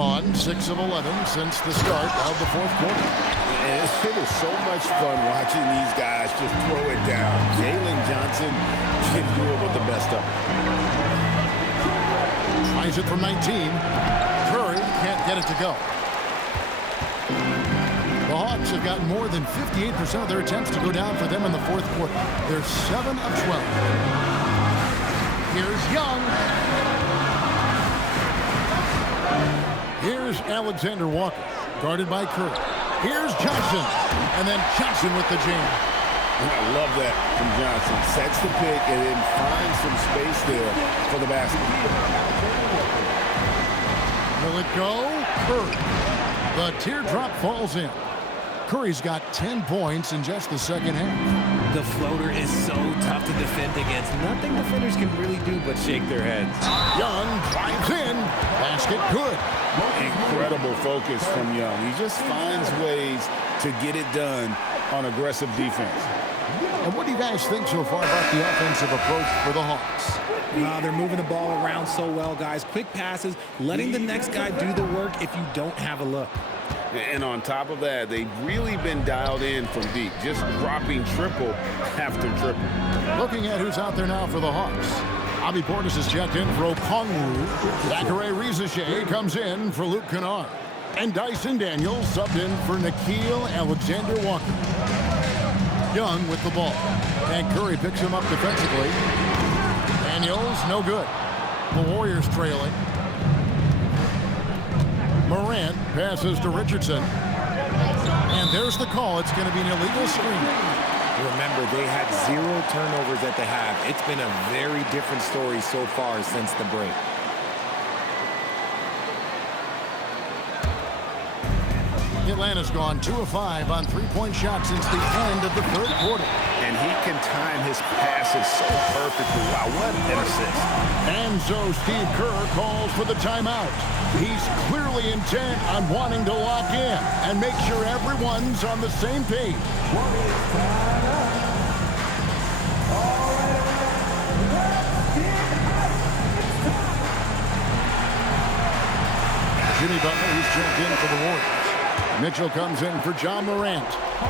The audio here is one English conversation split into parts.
gone 6 of 11 since the start of the fourth quarter. And it is so much fun watching these guys just throw it down. Jalen Johnson can do it with the best of them. Tries it from 19. Curry can't get it to go. The Hawks have got more than 58% of their attempts to go down for them in the fourth quarter. They're 7 of 12. Here's Young. Here's Alexander Walker, guarded by Curry. Here's Johnson, and then Johnson with the jam. I love that from Johnson. Sets the pick and then finds some space there for the basket. Will it go? Curry. The teardrop falls in. Curry's got 10 points in just the second half. The floater is so tough to defend against. Nothing defenders can really do but shake their heads. Young drives in. Basket good. Incredible focus from Young. He just finds ways to get it done on aggressive defense. And what do you guys think so far about the offensive approach for the Hawks? They're moving the ball around so well, guys. Quick passes, letting the next guy do the work if you don't have a look. And on top of that, they've really been dialed in from deep, just dropping triple after triple. Looking at who's out there now for the Hawks. Bobby Portis is checked in for Okongwu. Zachary Rizachet comes in for Luke Kennard. And Dyson Daniels subbed in for Nickeil Alexander-Walker. Young with the ball. And Curry picks him up defensively. Daniels, no good. The Warriors trailing. Morant passes to Richardson. And there's the call. It's going to be an illegal screen. Remember, they had 0 turnovers at the half. It's been a very different story so far since the break. Atlanta's gone 2 of 5 on three-point shots since the end of the third quarter. And he can time his passes so perfectly. Wow, what an assist. And so Steve Kerr calls for the timeout. He's clearly intent on wanting to lock in and make sure everyone's on the same page. Jimmy Butler, who's checked in for the Warriors. Mitchell comes in for John Morant.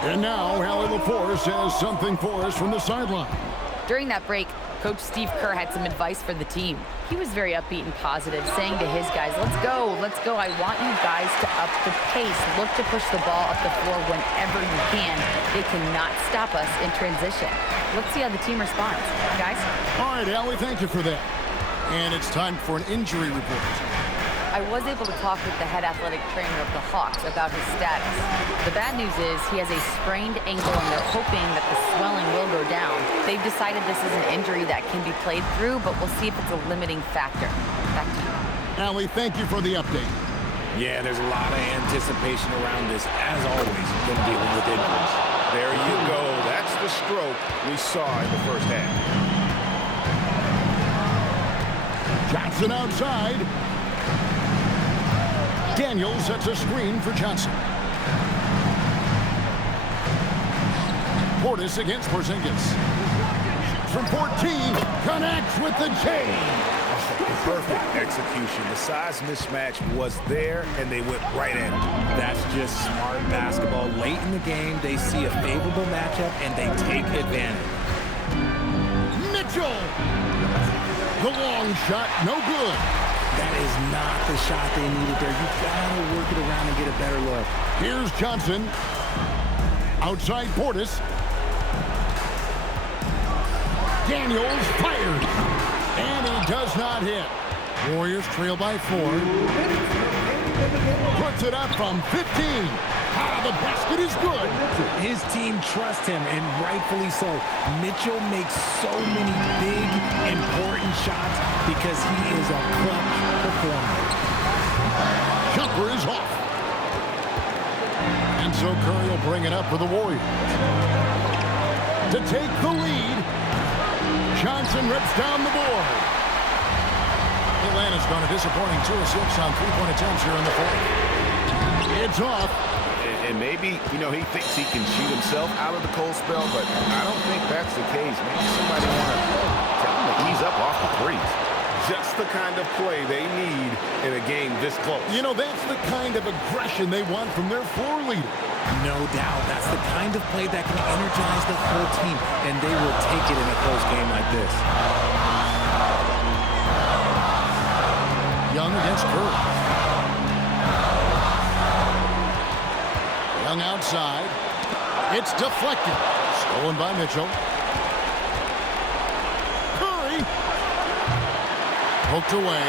And now Allie LaForce has something for us from the sideline. During that break, Coach Steve Kerr had some advice for the team. He was very upbeat and positive, saying to his guys, let's go. I want you guys to up the pace. Look to push the ball up the floor whenever you can. They cannot stop us in transition. Let's see how the team responds. Guys? All right, Allie, thank you for that. And it's time for an injury report. I was able to talk with the head athletic trainer of the Hawks about his status. The bad news is he has a sprained ankle and they're hoping that the swelling will go down. They've decided this is an injury that can be played through, but we'll see if it's a limiting factor. Back to you. Allie, thank you for the update. Yeah, there's a lot of anticipation around this, as always, when dealing with injuries. There you go. That's the stroke we saw in the first half. Johnson outside. Daniels sets a screen for Johnson. Portis against Porzingis. From 14, connects with the J. Perfect execution. The size mismatch was there, and they went right at it. That's just smart basketball. Late in the game, they see a favorable matchup, and they take advantage. Mitchell! The long shot, no good. That is not the shot they needed there. You gotta work it around and get a better look. Here's Johnson. Outside Portis. Daniels fired. And he does not hit. Warriors trail by 4. Puts it up from 15. The basket is good. His team trusts him, and rightfully so. Mitchell makes so many big, important shots because he is a clutch performer. Jumper is off. And so Curry will bring it up for the Warriors. To take the lead, Johnson rips down the board. Atlanta's gone a disappointing 2 of 6 on three-point attempts here in the fourth. It's off. And maybe, he thinks he can shoot himself out of the cold spell, but I don't think that's the case. Maybe somebody want to tell him to ease up off the threes. just the kind of play they need in a game this close. You know, that's the kind of aggression they want from their floor leader. No doubt. That's the kind of play that can energize the whole team, and they will take it in a close game like this. Young against Curry. Young outside. It's deflected. Stolen by Mitchell. Curry. Hooked away.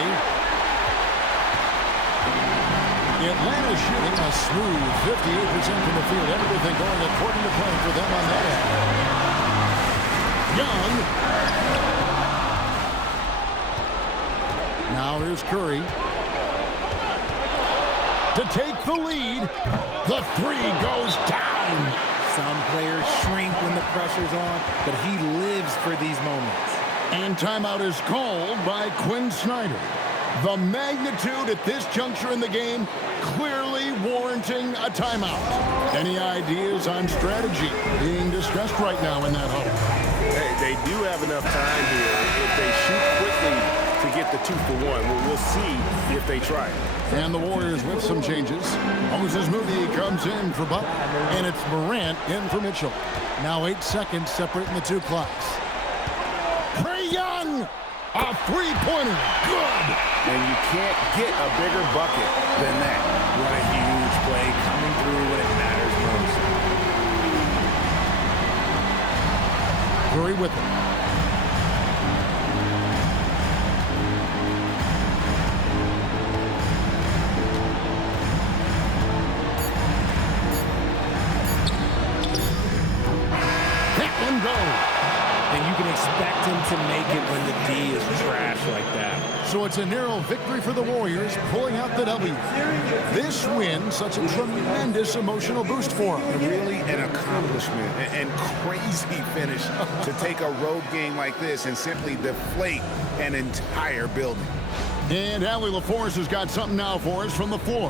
Atlanta shooting a smooth 58% from the field. Everything going according to plan for them on that end. Young. Now here's Curry. To take the lead. The three goes down. Some players shrink when the pressure's on, but he lives for these moments. And timeout is called by Quinn Snyder. The magnitude at this juncture in the game clearly warranting a timeout. Any ideas on strategy being discussed right now in that huddle? Hey, they do have enough time here if they shoot quickly to get the 2-for-1. We'll see if they try it. And the Warriors with some changes. Moses Moody comes in for Butler, and it's Morant in for Mitchell. Now 8 seconds separating the two clocks. Trae Young, a three-pointer, good. And you can't get a bigger bucket than that. What a huge play coming through when it matters most. Curry with him. Go. And you can expect him to make it when the D is trash like that. So it's a narrow victory for the Warriors, pulling out the W. This win, such a tremendous emotional boost for them. Really an accomplishment and crazy finish to take a road game like this and simply deflate an entire building. And Allie LaForce has got something now for us from the floor.